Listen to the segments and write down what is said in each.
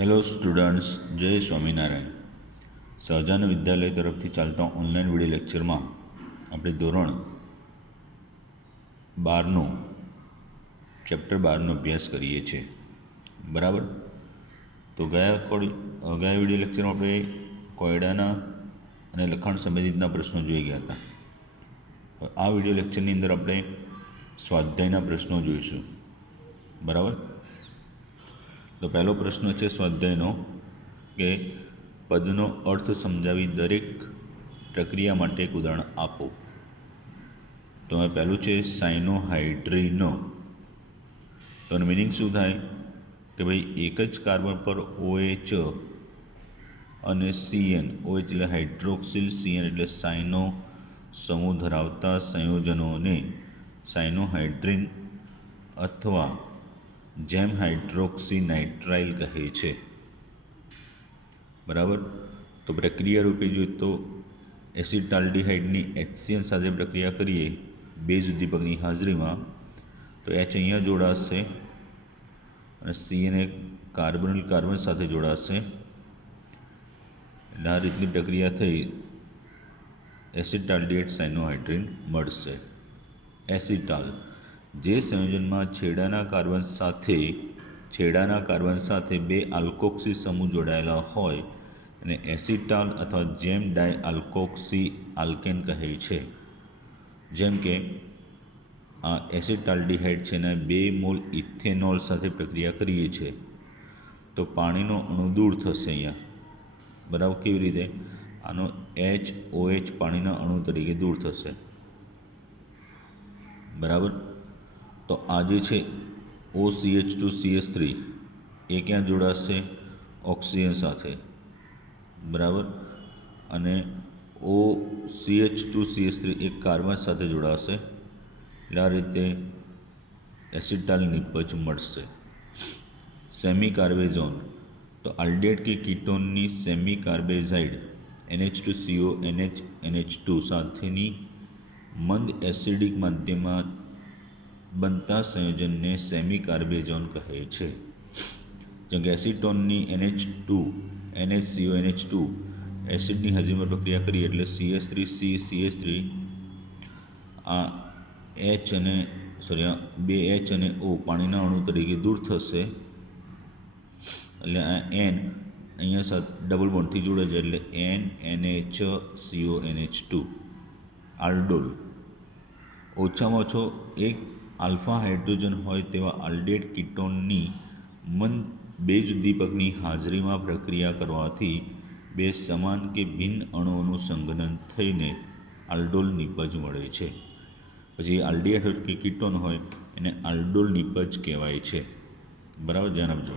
Hello students, જય સ્વામિનારાયણ. સહજાનંદ વિદ્યાલય તરફથી ચાલતા ઓનલાઈન વિડીયો લેક્ચરમાં આપણે ધોરણ 12નો ચેપ્ટર 12નો અભ્યાસ કરીએ છીએ. બરાબર. તો ગયા વિડીયો લેક્ચરમાં આપણે કોયડાના અને લખાણ સંબંધિતના પ્રશ્નો જોઈ ગયા હતા. આ વિડીયો લેક્ચરની અંદર આપણે સ્વાધ્યાયના પ્રશ્નો જોઈશું. બરાબર. તો પહેલો પ્રશ્ન છે સ્વાધ્યાયનો કે પદનો અર્થ સમજાવી દરેક પ્રક્રિયા માટે એક ઉદાહરણ આપો. તો પહેલું છે સાયનોહાઇડ્રીનો. તો એનું મિનિંગ શું થાય કે ભાઈ એક જ કાર્બન પર OH અને CN, OH એટલે હાઇડ્રોક્સિલ, CN એટલે સાયનો સમૂહ ધરાવતા સંયોજનોને સાયનોહાઇડ્રીન અથવા જેમ હાઇડ્રોક્સી નાઇટ્રાઇલ કહે છે. બરાબર. તો પ્રક્રિયા રૂપે જોઈએ તો એસિટાલ્ડીહાઇડની HCN સાથે પ્રક્રિયા કરીએ બેઝ ઉદ્દીપકની હાજરીમાં તો H અહીંયા જોડાશે અને CN એ કાર્બન સાથે જોડાશે. એટલે આ રીતની પ્રક્રિયા થઈ એસિટાલ્ડીહાઇડ સાયનોહાઇડ્રીન મળશે. એસિટાલ જે સંયોજનમાં છેડાના કાર્બન સાથે બે આલ્કોક્સી સમૂહ જોડાયેલા હોય અને એસિટાલ અથવા જેમ ડાયઆલ્કોક્સી આલ્કેન કહે છે. જેમ કે આ એસિટાલ્ડીહાઇડ છે ને 2 મોલ ઇથેનોલ સાથે પ્રક્રિયા કરીએ છીએ તો પાણીનો અણુ દૂર થશે અહીંયા. બરાબર. કેવી રીતે? આનો HOH પાણીના અણુ તરીકે દૂર થશે. બરાબર. તો આ જે છે OCH2CH3 એ ક્યાં જોડાશે? ઓક્સિજન સાથે. બરાબર. અને OCH2CH3 એક કાર્બન સાથે જોડાશે. એટલે આ રીતે એસિટાલ નિપજ મળશે. સેમી કાર્બેઝોન. તો આલ્ડિહાઇડ કે કીટોનની સેમી કાર્બેઝાઇડ NH2CO NH2 સાથેની મંદ એસિડિક માધ્યમમાં બનતા સંયોજનને સેમી કાર્બેઝોન કહે છે. જેમ કે એસિટોનની NHCO NH2 એસિડની હાજરીમાં પ્રક્રિયા કરીએ એટલે CH3 આ બે H અને O પાણીના અણુ તરીકે દૂર થશે. એટલે આ N અહીંયા ડબલ બોન્ડથી જોડે છે એટલે NNHCO NH2 આલ્ડોલ. ઓછામાં ઓછો એક આલ્ફા હાઇડ્રોજન હોય તેવા આલ્ડિહાઇડ કીટોનની મંદ બેઝ ઉદ્દીપકની હાજરીમાં પ્રક્રિયા કરવાથી બે સમાન કે ભિન્ન અણુઓનું સંઘનન થઈને આલ્ડોલ નિપજ મળે છે. પછી આલ્ડિહાઇડ હોય કે કીટોન હોય એને આલ્ડોલ નિપજ કહેવાય છે. બરાબર. ધ્યાન આપજો.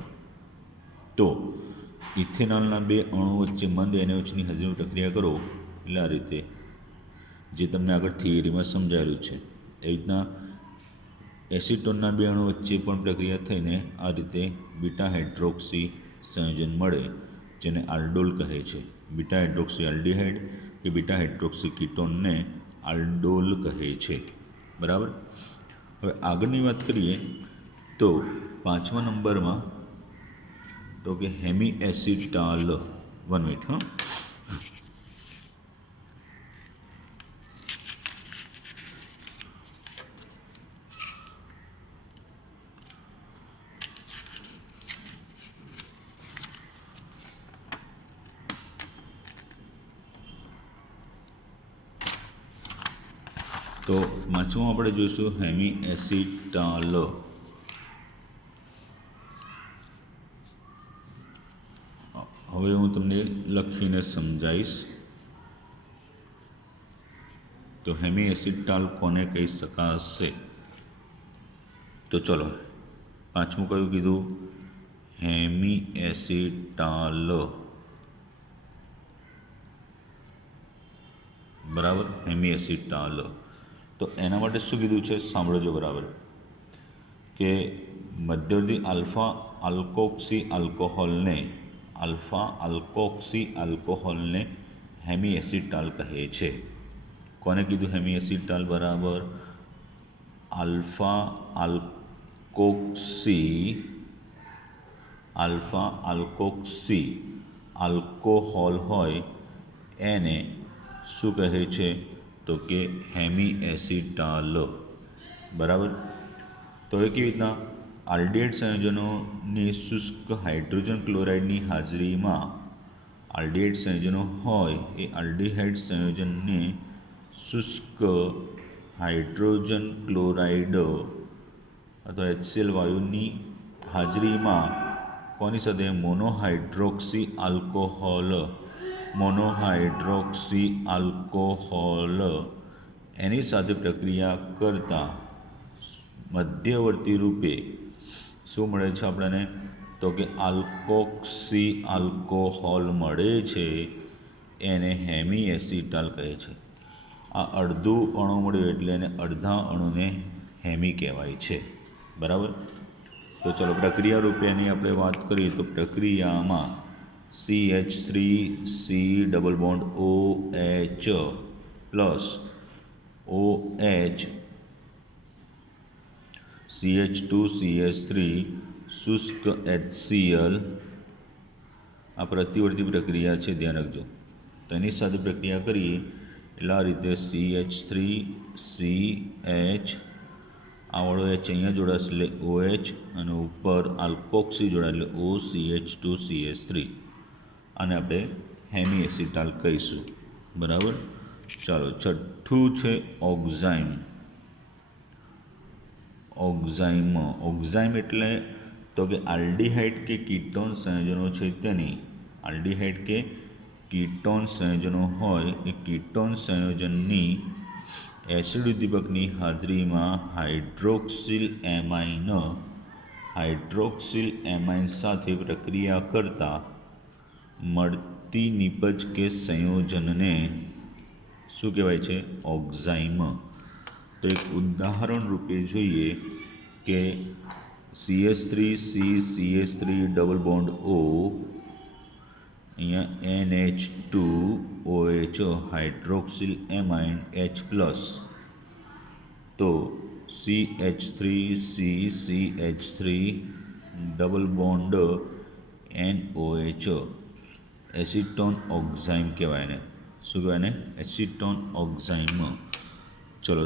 તો ઇથેનોલના બે અણુ વચ્ચે મંદ NaOHની હાજરીમાં પ્રક્રિયા કરો એટલે આ રીતે જે તમને આગળ થિયરીમાં સમજાયેલું છે એ રીતના એસિટોનના બે અણુ વચ્ચે પણ પ્રક્રિયા થઈને આ રીતે બીટા હાઇડ્રોક્સી સંયોજન મળે જેને આલ્ડોલ કહે છે. બીટા હાઇડ્રોક્સી આલ્ડિહાઇડ કે બીટા હાઇડ્રોક્સી કીટોનને આલ્ડોલ કહે છે. બરાબર. હવે આગળની વાત કરીએ તો 5મા નંબરમાં તો કે હેમી એસિટાલ. 1 મિનિટ. તો 5માં આપણે જોઈશું હેમી એસિટાલ. હવે હું તમને લખીને સમજાવીશ. તો હેમી એસિટાલ કોને કહી શકાશે? તો ચલો 5મું કયું કીધું? Hemiacetal. બરાબર. Hemiacetal. તો એના માટે શું કીધું છે સાંભળજો બરાબર કે મધ્યવર્તી આલ્ફા આલ્કોક્સી આલ્કોહોલને હેમી એસિટાલ કહે છે. કોને કીધું હેમી એસિટાલ? બરાબર. Alpha alkoxy alpha alkoxy alcohol હોય એને શું કહે છે તો કે હેમી એસિટાલ. બરાબર. તો એ કેવી રીતના આલ્ડિહાઇડ સંયોજનોની શુષ્ક હાઇડ્રોજન ક્લોરાઇડની હાજરીમાં આલ્ડિહાઇડ સંયોજનો હોય એ આલ્ડિહાઇડ સંયોજનને શુષ્ક હાઇડ્રોજન ક્લોરાઇડ અથવા HCl વાયુની હાજરીમાં કોની સાથે મોનોહાઇડ્રોક્સી આલ્કોહોલ એની સાથે પ્રક્રિયા કરતા મધ્યવર્તી રૂપે શું મળે છે આપણને તો કે આલ્કોક્સી આલ્કોહોલ મળે છે, એને હેમી એસિટાલ કહે છે. આ અડધું અણુ મળ્યું એટલે એને અડધા અણુને હેમી કહેવાય છે. બરાબર. તો ચલો પ્રક્રિયા રૂપે એની આપણે વાત કરીએ તો પ્રક્રિયામાં CH3C double bond OH plus OH CH2CH3 શુષ્ક HCl આ પ્રતિવર્તી પ્રક્રિયા છે, ધ્યાન રાખજો. તેની સાથે પ્રક્રિયા કરીએ એટલે આ રીતે CH3CH આ વાળો H અહીંયા જોડાશે એટલે OH અને ઉપર આલ્કોક્સી જોડાય એટલે OCH2CH3 આને આપણે હેમી એસિટાલ કહીશું. બરાબર. ચાલો છઠ્ઠું છે ઓક્ઝાઇમ. ઓક્ઝાઇમ એટલે તો કે આલ્ડિહાઇડ કે કીટોન સંયોજનો છે તેની આલ્ડિહાઇડ કે કીટોન સંયોજનો હોય એ કીટોન સંયોજનની એસિડ ઉદ્દીપકની હાજરીમાં હાઇડ્રોક્સિલ એમાઇન સાથે પ્રક્રિયા કરતા મળતી નિપજ કે સંયોજનને શું કહેવાય છે ઓક્ઝાઇમ. તો એક ઉદાહરણ રૂપે જોઈએ કે CH3C ડબલ બોન્ડ O અહીંયા NH2OH hydroxyl amine H plus તો CH3CH3 double bond NOH acetone oxime કહેવાય ને. શું કહેવાય ને એસિટોન ઓક્ઝાઇમ. ચલો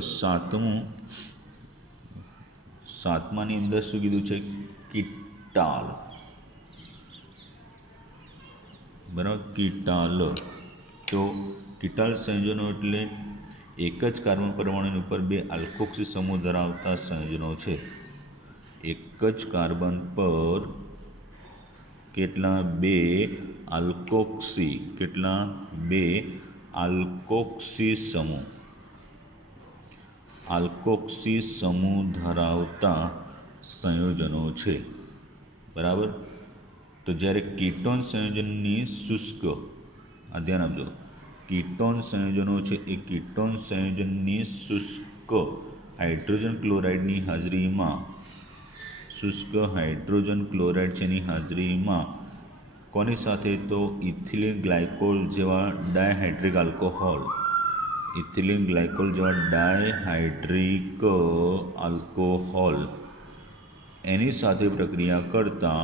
સાતમાની અંદર શું કીધું છે કીટાલ. બરાબર. કીટાલ તો કીટાલ સંયોજનો એટલે એક જ કાર્બન પરમાણુની ઉપર બે આલ્કોક્સી સમૂહ ધરાવતા સંયોજનો છે. એક જ કાર્બન પર કેટલા બે આલ્કોક્સી સમૂહ ધરાવતા સંયોજનો છે. બરાબર. તો જ્યારે કીટોન સંયોજનની શુષ્ક ધ્યાન આપજો કીટોન સંયોજનો છે એ કીટોન સંયોજનની શુષ્ક હાઇડ્રોજન ક્લોરાઇડની હાજરીમાં કોની સાથે તો ઇથિલિન ગ્લાયકોલ જેવા ડાયહાઇડ્રિક આલ્કોહોલ એની સાથે પ્રક્રિયા કરતા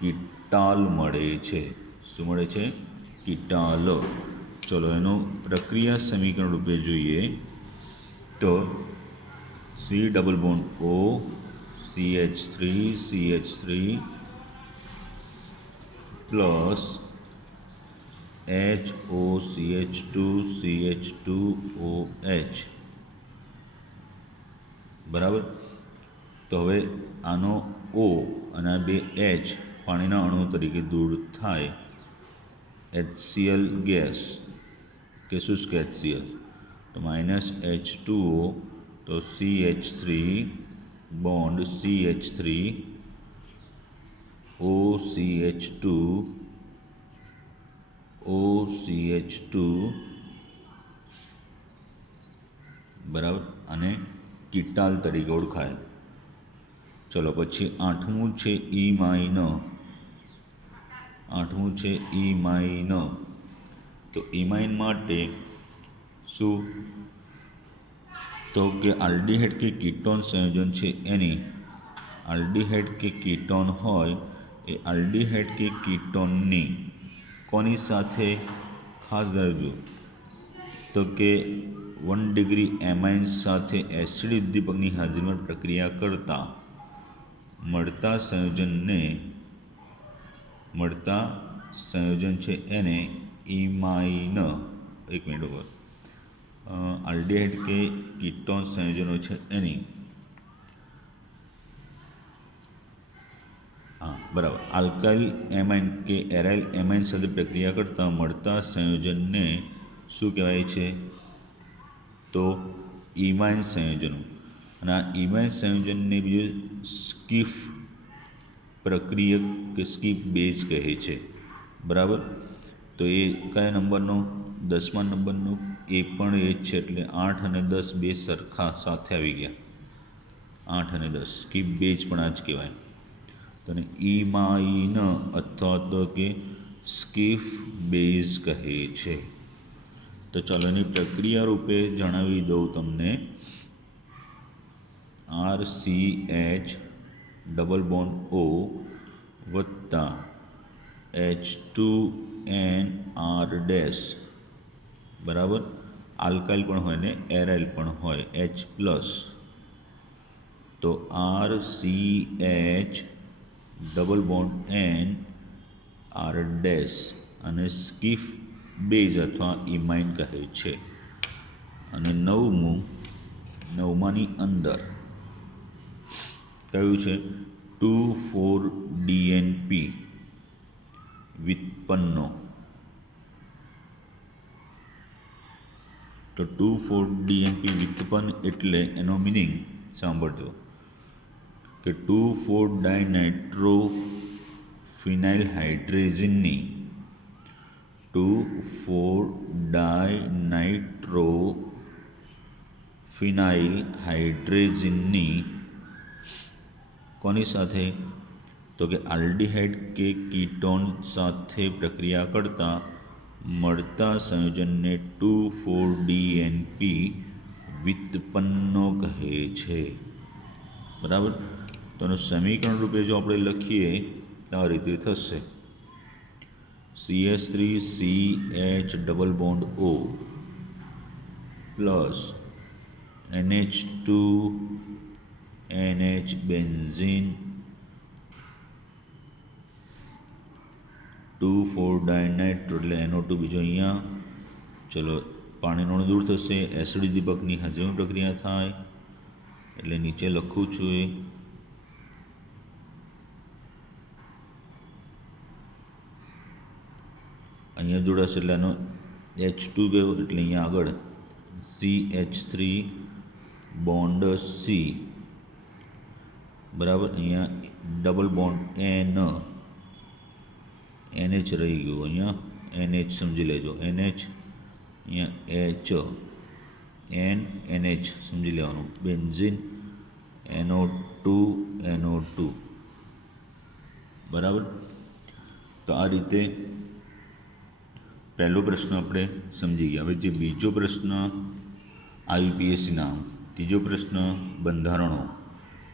કીટાલ મળે છે. શું મળે છે કીટાલ. ચલો એનું પ્રક્રિયા સમીકરણ રૂપે જોઈએ તો C double bond O CH3 plus HOCH2CH2OH. બરાબર. તો હવે આનો O અને આ બે H પાણીના અણુ તરીકે દૂર થાય HCl ગેસ કે શુષ્ક HCl તો -H2O તો CH3 બોન્ડ CH3 OCH2 બરાબર અને કીટાલ તરીકે ઓળખાય. ચલો પછી આઠમું છે ઇમાઇન. તો ઇમાઇન માટે શું તો કે આલ્ડિહાઇડ કે કીટોન સંયોજન છે એની આલ્ડીહાઇડ કે કીટોન હોય એ આલ્ડીહાઇડ કે કીટોનની કોની સાથે ખાસ ધ્યાન તો કે 1 ડિગ્રી એમાઇન્સ સાથે એસિડ ઉદ્દીપકની હાજરીમાં પ્રક્રિયા કરતા મળતા સંયોજન છે એને ઇમાઇન એક મિનિટ ઉપર આલ્ડીહાઇડ કે કીટોન સંયોજનો છે એની બરાબર આલ્કાઇલ એમાઇન કે એરાઇલ એમાઇન સાથે પ્રક્રિયા કરતાં મળતા સંયોજનને શું કહેવાય છે તો ઇમાઇન સંયોજનો અને આ ઇમાઇન સંયોજનને બીજું સ્કીફ પ્રક્રિયક કે સ્કીફ બેઝ કહે છે બરાબર તો એ કયા નંબરનો 10મા નંબરનો એ પણ એ જ છે એટલે 8 અને 10 બે સરખા સાથે આવી ગયા 8 અને 10 સ્કીફ બેઝ પણ આ જ કહેવાય તો ઇમાઇન અથવા તો કે સ્કીફ બેઝ કહે છે તો ચાલો એની પ્રક્રિયા રૂપે જણાવી દઉં તમને RCH ડબલ બોન્ડ O વત્તા H2NR ડેશ બરાબર આલ્કાઇલ પણ હોય ને એરાઇલ પણ હોય H પ્લસ તો RCH double bond N R dash અને સ્કીફ બેઝ અથવા ઇમાઇન કહે છે અને નવમાની અંદર કયું છે 2,4-DNP વ્યુત્પન્નો તો 2,4-DNP વ્યુત્પન્ન એટલે એનો મિનિંગ સાંભળજો કે 2,4-ડાયનાઇટ્રોફિનાઇલહાઇડ્રેઝિનની 2,4-ડાયનાઇટ્રોફિનાઇલહાઇડ્રેઝિનની કોની સાથે તો કે આલ્ડીહાઇડ કે કીટોન સાથે પ્રક્રિયા કરતા મળતા સંયોજનને 2,4-DNP વ્યુત્પન્નો કહે છે બરાબર તો એનું સમીકરણ રૂપે જો આપણે લખીએ તો આ રીતે થશે CH3CH double bond O plus NH2NH benzene 2,4-ડાયનાઇટ્રો એટલે NO2 બીજો અહીંયા ચલો પાણીનો અણુ દૂર થશે એસિડ ઉદ્દીપકની હાજરીમાં પ્રક્રિયા થાય એટલે નીચે લખું છું એ અહીંયા જોડાશે એટલે એનો H2 ગયો એટલે અહીંયા આગળ CH3 બોન્ડ C બરાબર અહીંયા ડબલ બોન્ડ NH રહી ગયું અહીંયા NH સમજી લેજો NH અહીંયા NH સમજી લેવાનું બેન્ઝીન NO2 બરાબર તો આ રીતે પહેલો પ્રશ્ન આપણે સમજી ગયા હવે જે બીજો પ્રશ્ન IUPAC નામ ત્રીજો પ્રશ્ન બંધારણો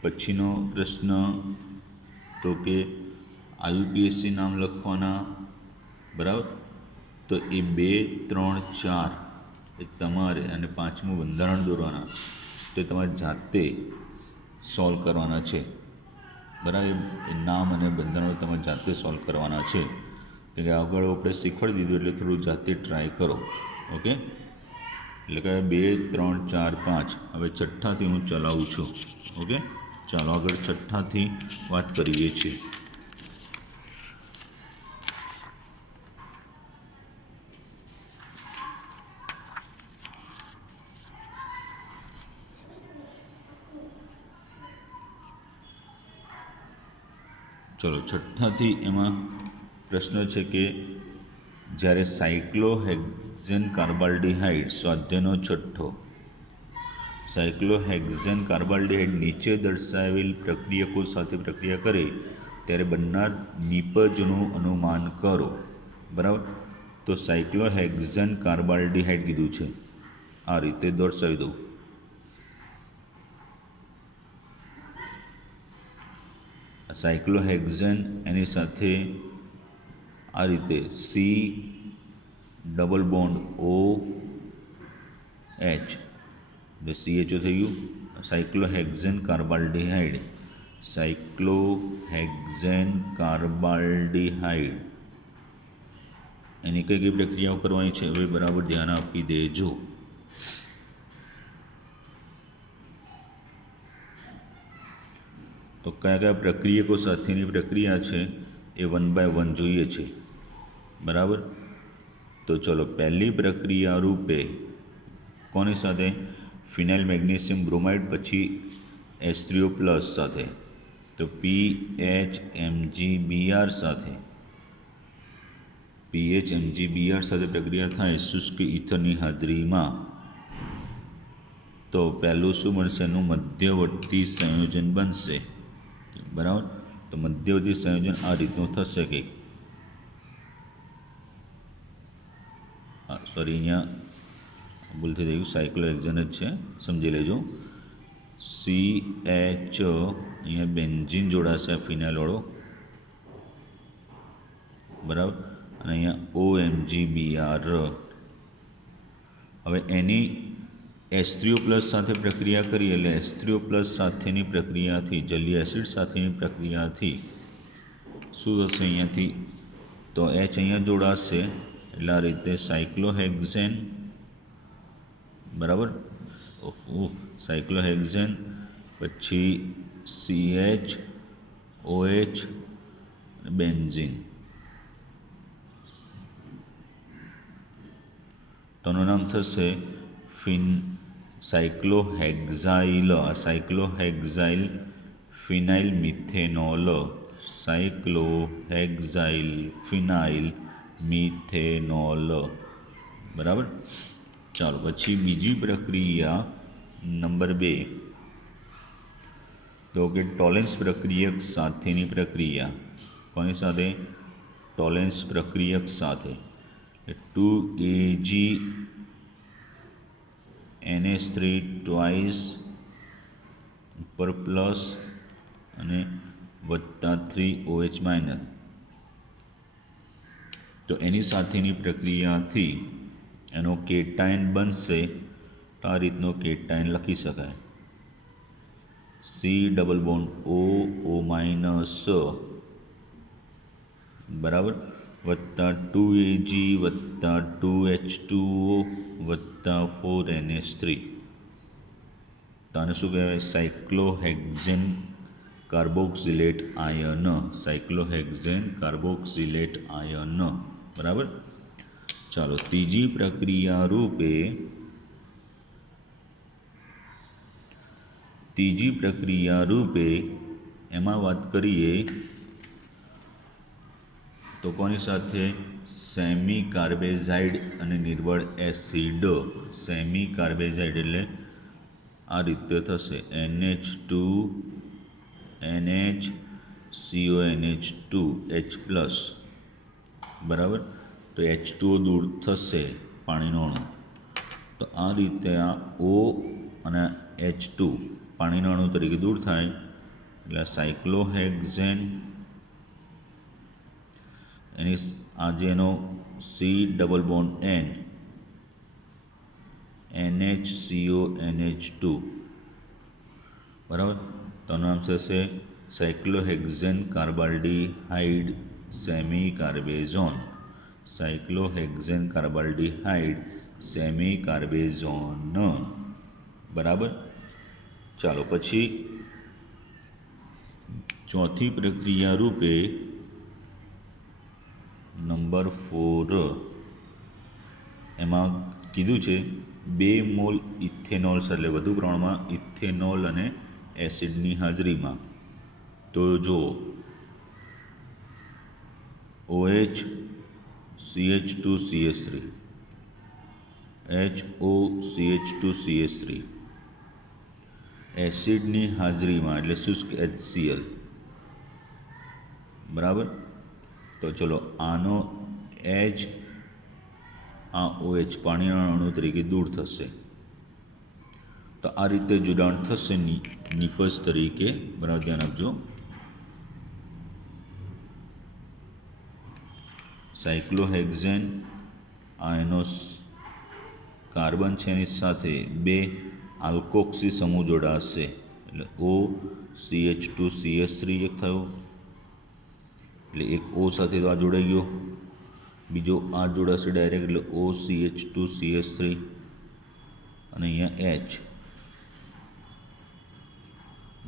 પછીનો પ્રશ્ન તો કે IUPAC નામ લખવાના બરાબર તો એ 2, 3, 4 એ તમારે અને પાંચમું બંધારણ દોરવાના તો એ તમારે જાતે સોલ્વ કરવાના છે બરાબર એ નામ અને બંધારણો તમારે જાતે સોલ્વ કરવાના છે કે આગળ આપણે શીખવાડી દીધું એટલે થોડું જાતે ટ્રાય કરો ઓકે એટલે કે 2, 3, 4, 5 હવે છઠ્ઠાથી હું ચલાવું છું ઓકે ચાલો આગળ છઠ્ઠાથી વાત કરીએ છીએ ચલો છઠ્ઠાથી એમાં પ્રશ્ન છે કે જ્યારે સાયક્લોહેક્ઝેન કાર્બાલ્ડિહાઇડ સ્વાધ્યાયનો છઠ્ઠો સાયક્લોહેક્ઝેન કાર્બાલ્ડિહાઇડ નીચે દર્શાવેલ પ્રક્રિયકો સાથે પ્રક્રિયા કરે ત્યારે બનનાર નિપજનું અનુમાન કરો બરાબર તો સાયક્લોહેક્ઝેન કાર્બાલ્ડિહાઇડ કીધું છે આ રીતે દર્શાવી દઉં સાયક્લોહેક્ઝેન એની સાથે આ રીતે C double bond O H એટલે CHO થઈ ગયું. સાયક્લોહેક્ઝેન કાર્બાલ્ડિહાઇડ, સાયક્લોહેક્ઝેન કાર્બાલ્ડિહાઇડ એની કઈ કઈ પ્રક્રિયાઓ કરવાની છે હવે બરાબર ધ્યાન આપી દેજો. તો કયા કયા પ્રક્રિયકો સાથેની પ્રક્રિયા છે એ 1 by 1 જોઈએ છે. બરાબર. તો ચલો, પહેલી પ્રક્રિયા રૂપે કોની સાથે? ફિનાઇલ મેગ્નેશિયમ બ્રોમાઇડ પછી H3O+ સાથે. તો PHMgBr સાથે સાથે પ્રક્રિયા થાય શુષ્ક ઇથરની હાજરીમાં. તો પહેલું શું બનશે? એનું મધ્યવર્તી સંયોજન બનશે. બરાબર. તો મધ્યવર્તી સંયોજન આ રીતનું થશે કંઈક. સોરી, અહીંયા ભૂલ થઈ ગયું, સાયક્લોહેક્ઝેન જ છે, સમજી લેજો. CH અહીંયા બેન્ઝીન જોડાશે ફિનાઇલવાળો. બરાબર. અને અહીંયા OMgBr. હવે એની H3O+ સાથે પ્રક્રિયા કરીએ એટલે H3O+ સાથેની પ્રક્રિયાથી, જલીય એસિડ સાથેની પ્રક્રિયાથી શું થશે અહીંયાથી? તો H અહીંયા જોડાશે એટલે આ રીતે સાયક્લોહેક્ઝેન. બરાબર. સાયક્લોહેક્ઝેન પછી CH OH બેન્ઝીન. તો આનું નામ થશે સાયક્લોહેક્ઝાઇલ ફિનાઇલ મિથેનોલ. સાયક્લોહેક્ઝાઇલ ફિનાઇલ મિથેનોલ. બરાબર. ચાલો, પછી બીજી પ્રક્રિયા નંબર 2. તો કે ટોલેન્સ પ્રક્રિયક સાથેની પ્રક્રિયા. કોની સાથે? ટોલેન્સ પ્રક્રિયક સાથે. 2Ag NH3 ટ્વાઇસ ઉપર પ્લસ અને વત્તા 3OH-. તો એની સાથેની પ્રક્રિયાથી એનો કેટાયન બનશે. તો આ રીતનો કેટાયન લખી શકાય. C ડબલ બોન્ડ O બરાબર, વત્તા 2Ag વત્તા 2H2O વત્તા 4NH3. તો આને શું કહેવાય? Cyclohexane carboxylate ion. Cyclohexane carboxylate ion. બરાબર. ચાલો, ત્રીજી પ્રક્રિયા રૂપે એમાં વાત કરીએ તો કોની સાથે? સેમી કાર્બેઝાઇડ અને નિર્બળ એસિડ. સેમી કાર્બેઝાઇડ એટલે આ રીતે થશે NH2 NH CONH2H+. બરાબર. તો H2O દૂર થશે, પાણીનો અણુ. તો આ રીતે આ O અને H2 પાણીના અણુ તરીકે દૂર થાય એટલે સાયક્લોહેક્ઝેન એની આજે એનો C double bond N NHCONH2. બરાબર. તો નામ થશે cyclohexane carbaldehyde semicarbazone. Cyclohexane carbaldehyde semicarbazone. બરાબર. ચાલો, પછી ચોથી પ્રક્રિયા રૂપે નંબર 4 એમાં કીધું છે 2 મોલ ઇથેનોલ, એટલે વધુ પ્રમાણમાં ઇથેનોલ અને એસિડની હાજરીમાં. તો જો OH CH2CH3 HOCH2CH3 એસિડની હાજરીમાં એટલે શુષ્ક HCl. બરાબર. તો ચલો, આનો H આ OH પાણીના અણુ તરીકે દૂર થશે. તો આ રીતે જોડાણ થશે નિપજ તરીકે. બરાબર, ધ્યાન આપજો. સાયક્લોહેક્ઝેન આયનો કાર્બન છે એની સાથે બે આલ્કોક્સી સમૂહ જોડાશે એટલે OCH2CH3 એક થયો, એટલે એક O સાથે તો આ જોડાઈ ગયો, બીજો આ જોડાશે ડાયરેક્ટ એટલે OCH2CH3 અને અહીંયા H,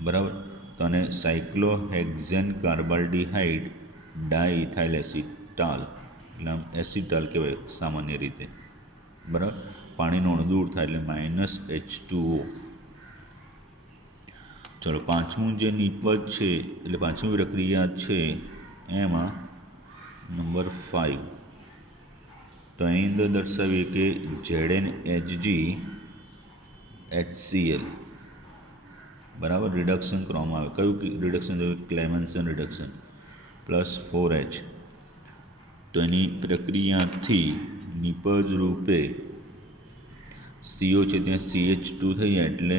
બરાબર. તો આને સાયક્લોહેક્ઝેન કાર્બાલ્ડિહાઇડ ડાયઇથાઇલ એસિટાલ એટલે આમ એસિટાલ કહેવાય સામાન્ય રીતે, બરાબર. પાણીનો અણુ દૂર થાય એટલે -H2O. ચલો પાંચમું જે નિપજ છે એટલે પાંચમી પ્રક્રિયા છે એમાં નંબર 5, તો એની અંદર દર્શાવીએ કે ZnHg HCl, બરાબર, રિડક્શન કરવામાં આવે. કયું રિડક્શન? ક્લેમેન્સન reduction +4H. તો એની પ્રક્રિયાથી નિપજ રૂપે CO છે ત્યાં CH2 થઈ જાય એટલે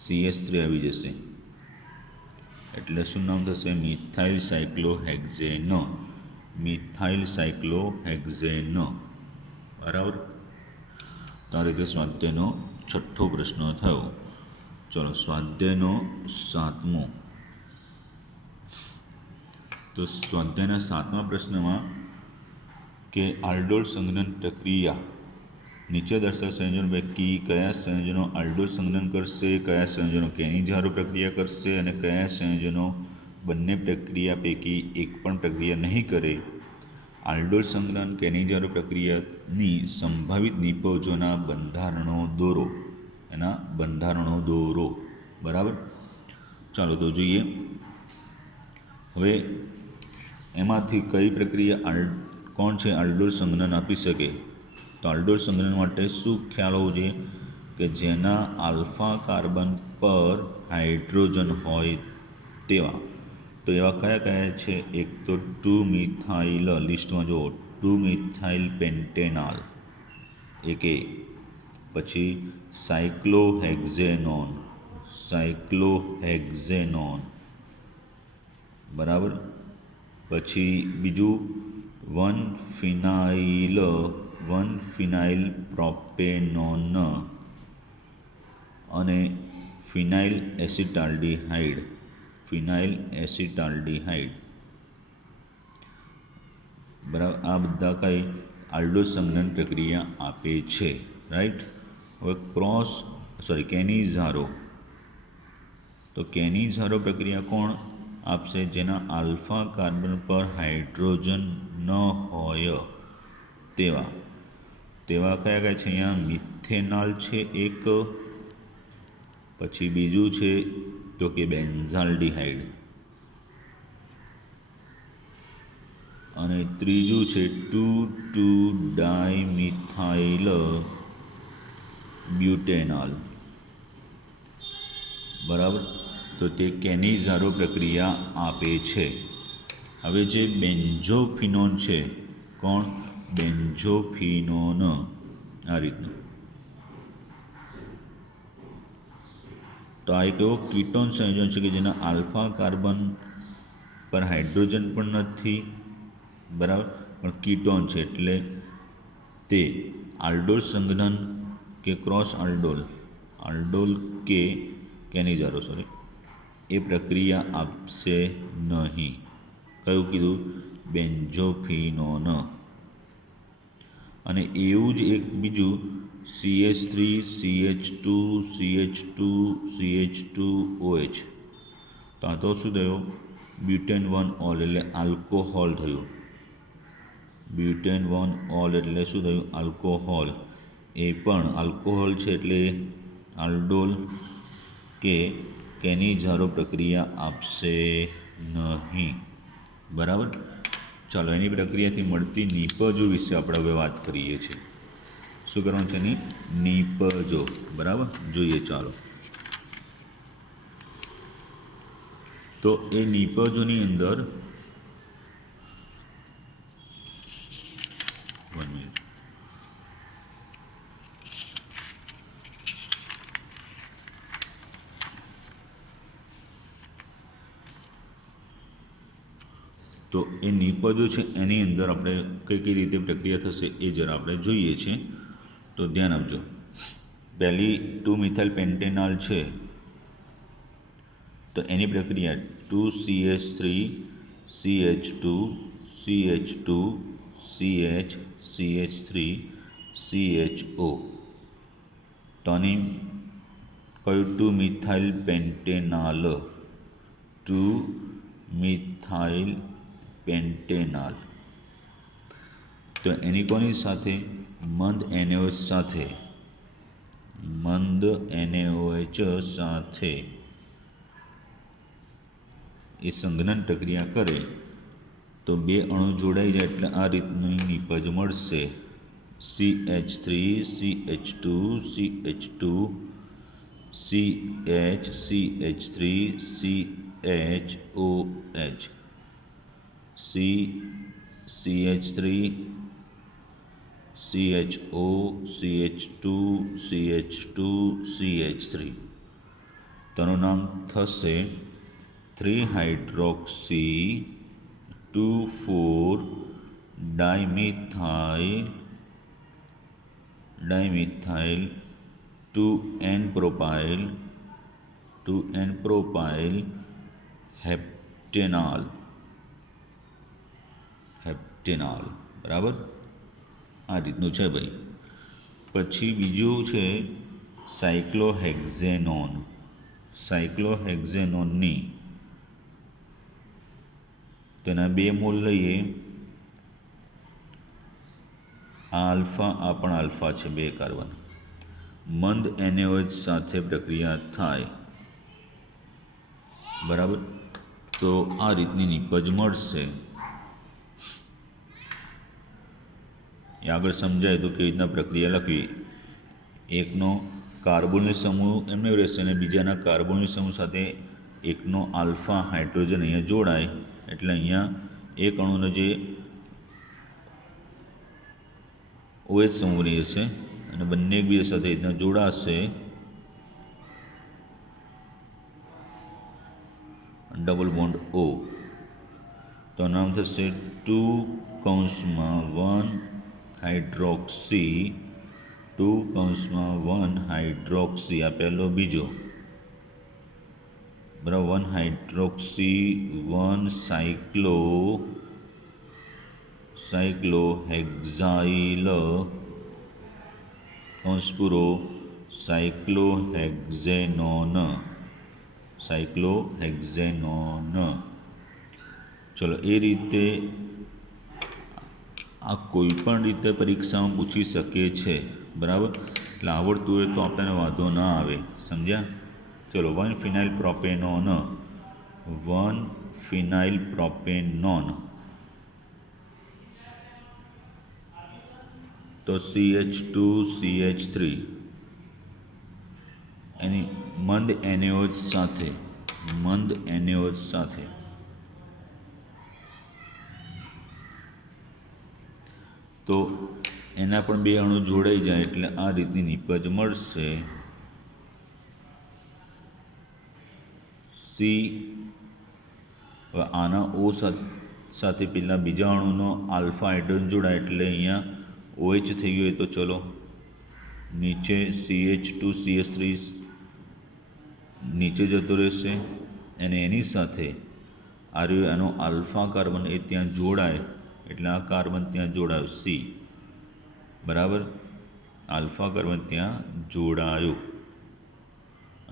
CH3 આવી જશે, એટલે શું નામ થશે? Methyl cyclohexene. મિથાઇલ સાયક્લોહેક્ઝેન, બરાબર. તો આ રીતે સ્વાધ્યાયનો છઠ્ઠો પ્રશ્ન થયો. ચલો સ્વાધ્યાયનો સાતમો. તો સ્વાધ્યાયના સાતમા પ્રશ્નમાં કે આલ્ડોલ સંઘનન પ્રક્રિયા નીચે દર્શાવેલ સંયોજનો પૈકી કયા સંયોજનો આલ્ડોલ સંઘનન કરશે, કયા સંયોજનો કેનિઝારો પ્રક્રિયા કરશે અને કયા સંયોજનો બંને પ્રક્રિયા પૈકી એક પણ પ્રક્રિયા નહીં કરે. આલ્ડોલ સંઘનન કેનિઝારો પ્રક્રિયાની સંભવિત નિપજોના બંધારણો દોરો. એના બંધારણો દોરો, બરાબર. ચાલો તો જોઈએ. હવે એમાંથી કઈ પ્રક્રિયા કોણ છે આલ્ડોલ સંઘનન આપી શકે? તો આલ્ડોલ સંઘનન માટે શું ખ્યાલ હોવો જોઈએ કે જેના આલ્ફા કાર્બન પર હાઇડ્રોજન હોય તેવા. તો એવા કયા કયા છે? એક તો 2-મિથાઇલ, લિસ્ટમાં જુઓ, 2-મિથાઇલ પેન્ટેનાલ એક એ, પછી સાયક્લોહેક્ઝેનોન, સાયક્લોહેક્ઝેનોન, બરાબર. પછી બીજું 1-ફિનાઇલ પ્રોપેનોન અને ફિનાઇલ એસિટાલ્ડિહાઇડ, ફિનાઇલ એસિટાલ્ડિહાઇડ, બરાબર. આ બધા કઈ આલ્ડોલ સંઘનન પ્રક્રિયા આપે છે, રાઈટ. હવે કેનિઝારો. તો કેનિઝારો પ્રક્રિયા કોણ આપશે? જેના આલ્ફા કાર્બન પર હાઇડ્રોજન ન હોય તેવા. તેવા કયા કયા છે? અહીંયા મિથેનાલ છે એક, પછી બીજું છે તો કે બેન્ઝાલ્ડિહાઇડ, અને ત્રીજું છે 2,2-ડાયમિથાઇલ બ્યુટેનાલ, બરાબર. તો તે કેનિઝારો પ્રક્રિયા આપે છે. હવે જે બેન્ઝોફિનોન છે, કોણ? બેન્ઝોફિનોન, આ રીતનું. તો આ એક એવો કીટોન સંયોજન છે કે જેના આલ્ફા કાર્બન પર હાઇડ્રોજન પણ નથી, બરાબર, પણ કીટોન છે એટલે તે આલ્ડોલ સંઘનન કે ક્રોસ આલ્ડોલ કે કેનિઝારો એ પ્રક્રિયા આપશે નહીં. કયું કીધું? બેન્ઝોફિનોન. અને એવું જ એક બીજું CH3 CH2 CH2 CH2OH. તો આ તો શું થયું? બ્યુટેન-1 ઓલ એટલે આલ્કોહોલ થયું. બ્યુટેન-1 ઓલ એટલે શું થયું? આલ્કોહોલ. એ પણ આલ્કોહોલ છે એટલે આલ્ડોલ કે કેનિઝારો પ્રક્રિયા આપશે નહીં, બરાબર. ચાલો એની પ્રક્રિયાથી મળતી નિપજો વિશે આપણે હવે વાત કરીએ છીએ. શું કરવાનું છે? એની નિપજો, બરાબર. જોઈએ ચાલો. તો એ નિપજોની અંદર તો એ નિપજો છે એની અંદર આપણે કઈ રીતે પ્રક્રિયા થશે એ જરા આપણે જોઈએ છીએ. તો ધ્યાન આપજો. પહેલી 2 મિથાઇલ પેન્ટેનોલ છે, તો એની પ્રક્રિયા 2CH3 CH2 CH2 CH CH3 CHO. તો આની કયું 2 મિથાઇલ પેન્ટેનોલ, 2 મિથાઇલ પેન્ટેનોલ. તો એની કોની સાથે? મંદ NaOH સાથે, મંદ NaOH સાથે એ સંઘનન પ્રક્રિયા કરે તો બે અણુ જોડાઈ જાય એટલે આ રીતની નિપજ મળશે. CH3 CH2 CH2 CH CH3 CHOH CH3 CHO CH2 CH2 CH3. તેનું નામ થશે 3-હાઇડ્રોક્સી 2,4-ડાયમિથાઇલ 2N-પ્રોપાઇલ હેપ્ટેનોલ. બરાબર, આ રીતનું છે ભાઈ. પછી બીજું છે સાયક્લોહેક્ઝેનોન. સાયક્લોહેક્ઝેનોનની તેના 2 મોલ લઈએ. આ આલ્ફા, આ પણ આલ્ફા છે, 2 કાર્બન. મંદ NaOH સાથે પ્રક્રિયા થાય, બરાબર. તો આ રીતની નિપજ મળશે. આગળ સમજાય તો કેવી રીતના પ્રક્રિયા લખવી. એકનો કાર્બોનિલ સમૂહ એમને રહેશે અને બીજાના કાર્બોનિલ સમૂહ સાથે એકનો આલ્ફા હાઇડ્રોજન અહીંયા જોડાય એટલે અહીંયા એક અણુનો જે OH સમૂહ રહેશે અને બંને એકબીજા સાથે રીતના જોડાશે, ડબલ બોન્ડ O. તો નામ થશે 2(1-હાઇડ્રોક્સી 2(1-હાઇડ્રોક્સી. આ પહેલો, બીજો, બરાબર. 1-હાઇડ્રોક્સી 1-સાયક્લોહેક્ઝાઇલ કૌંસ પૂરો સાયક્લોહેક્ઝેનોન. ચલો, એ રીતે આ કોઈ પણ રીતે પરીક્ષામાં પૂછી શકે છે, બરાબર. એટલે આવડતું હોય તો આપણને વાંધો ના આવે, સમજ્યા? ચલો, 1-ફિનાઇલ તો CH2CH3 એની મંદ NaOH સાથે તો એના પણ 2 અણુ જોડાઈ જાય એટલે આ રીતની નિપજ મળશે. આના O સાથે પેલા બીજા અણુનો આલ્ફા હાઇડ્રોજન જોડાય એટલે અહીંયા OH થઈ ગયો. તો ચલો, નીચે CH2CH3 નીચે જતો રહેશે અને એની સાથે આ રહ્યો એનો આલ્ફા કાર્બન એ ત્યાં જોડાય એટલે આ કાર્બન ત્યાં જોડાયો C, બરાબર. આલ્ફા કાર્બન ત્યાં જોડાયો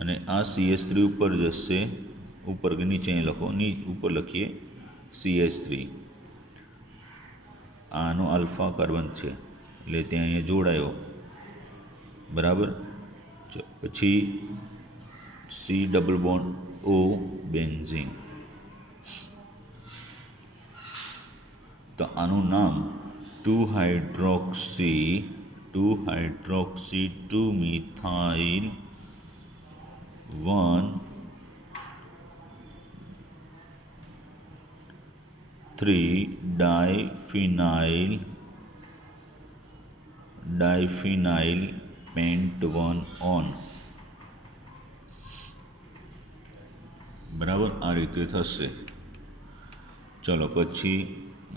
અને આ CH3 ઉપર જશે, ઉપર કે નીચે લખો, ઉપર લખીએ CH3. આનો આલ્ફા કાર્બન છે એટલે ત્યાં અહીંયા જોડાયો, બરાબર. પછી C=O બેન્ઝીન. તો આનું નામ 2-હાઇડ્રોક્સી 2-મિથાઇલ 1,3-ડાયફિનાઇલ પેન્ટ-1-ઓન. બરાબર, આ રીતે થશે. ચલો પછી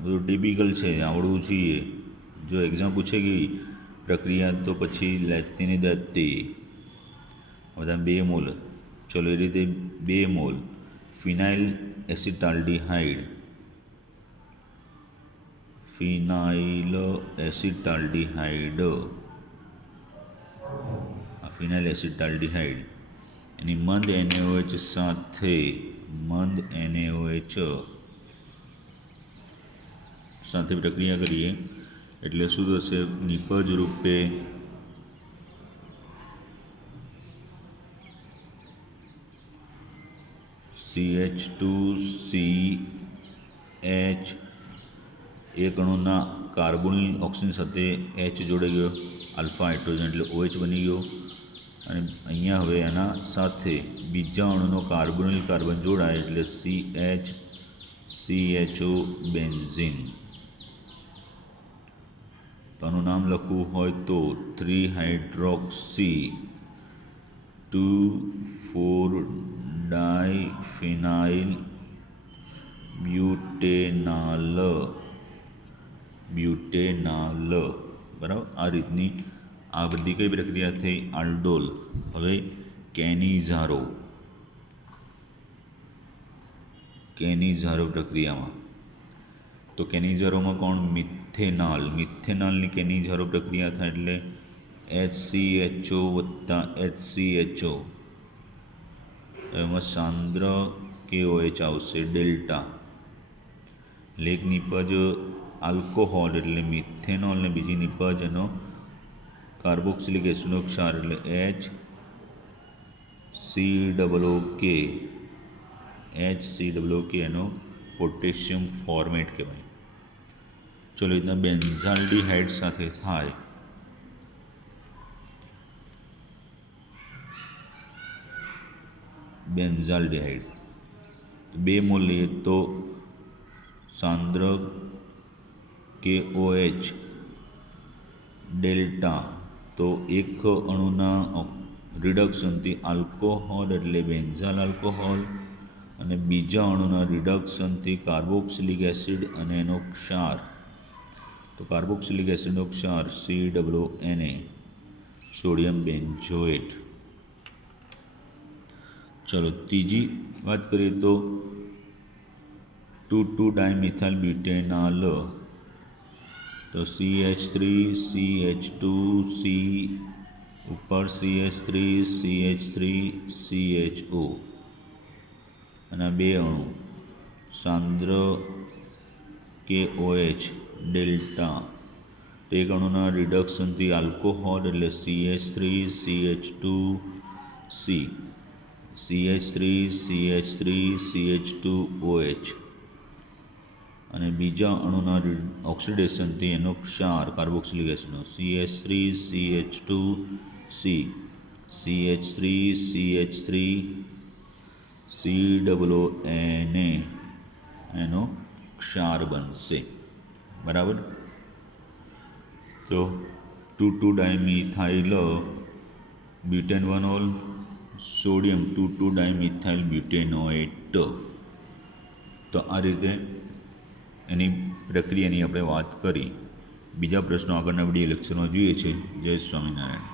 બધું ટિપિકલ છે, આવડવું જોઈએ. જો એક્ઝામ પૂછે ગઈ પ્રક્રિયા તો પછી લેતીની દત્તી બધા 2 મોલ. ચલો એ રીતે 2 મોલ ફિનાઇલ એસિટાલ્ડીહાઇડ ફિનાઇલ એસિટાલ્ડીહાઇડ એની મંદ NaOH સાથે પ્રક્રિયા કરીએ એટલે શું થશે? નિપજ રૂપે CH2CH એક અણુના કાર્બોનિલ ઓક્સિજન સાથે H જોડાઈ ગયો, આલ્ફા હાઇડ્રોજન એટલે OH બની ગયો. અને અહીંયા હવે એના સાથે બીજા અણુનો કાર્બોનિલ કાર્બન જોડાય એટલે CH બેન્ઝીન. તો આનું નામ લખવું હોય તો 3-હાઇડ્રોક્સી 2,4-ડાયફિનાઇલ બ્યુટેનાલ. બરાબર. આ રીતની આ બધી કઈ પ્રક્રિયા થઈ? આલ્ડોલ. હવે કેનિઝારો પ્રક્રિયામાં તો કેનિઝારોમાં કોણ? મિથેનાલની કેનિઝારો પ્રક્રિયા થાય એટલે HCHO વત્તા HCHO. એમાં સાંદ્ર KOH આવશે ડેલ્ટા. એક નિપજ આલ્કોહોલ એટલે મિથેનોલ ને બીજી નિપજ એનો કાર્બોક્સિલિક એસિડનો ક્ષાર એટલે HCOOK એનો પોટેશિયમ ફોર્મેટ કહેવાય. ચલો રીતના બેન્ઝાલ્ડીહાઇડ સાથે થાય. બેન્ઝાલ્ડીહાઇડ 2 મોલ લઈએ તો સાંદ્ર KOH ડેલ્ટા. તો એક અણુના રિડક્શનથી આલ્કોહોલ એટલે બેન્ઝાલ આલ્કોહોલ અને બીજા અણુના રિડક્શનથી કાર્બોક્સિલિક એસિડ અને એનો ક્ષાર. તો કાર્બોક્સિલિક એસિડનો ક્ષાર CONA સોડિયમ બેન્ઝોએટ. ચલો ત્રીજી વાત કરીએ તો 2,2-ડાયમિથાઇલ બ્યુટેનાલ. તો CH3CH2C ઉપર CH3CH3CHO અને 2 અણુ સાંદ્ર KOH ડેલ્ટા. તો એક અણુના રિડક્શનથી આલ્કોહોલ એટલે CH3CH2C CH3CH3CH2OH અને બીજા અણુના ઓક્સિડેશનથી એનો ક્ષાર કાર્બોક્સિલિક એસિડનો CH3CH2C CH3CH3CONA એનો ક્ષાર બનશે. બરાબર. તો 2,2-ડાયમિથાઇલ બ્યુટેનોલ સોડિયમ 2,2-ડાયમિથાઇલ બ્યુટેનોએટ. તો આ રીતે એની પ્રક્રિયાની આપણે વાત કરી. બીજા પ્રશ્નો આગળના વિડીયો લેક્ચરમાં જોઈએ છે. જય સ્વામિનારાયણ.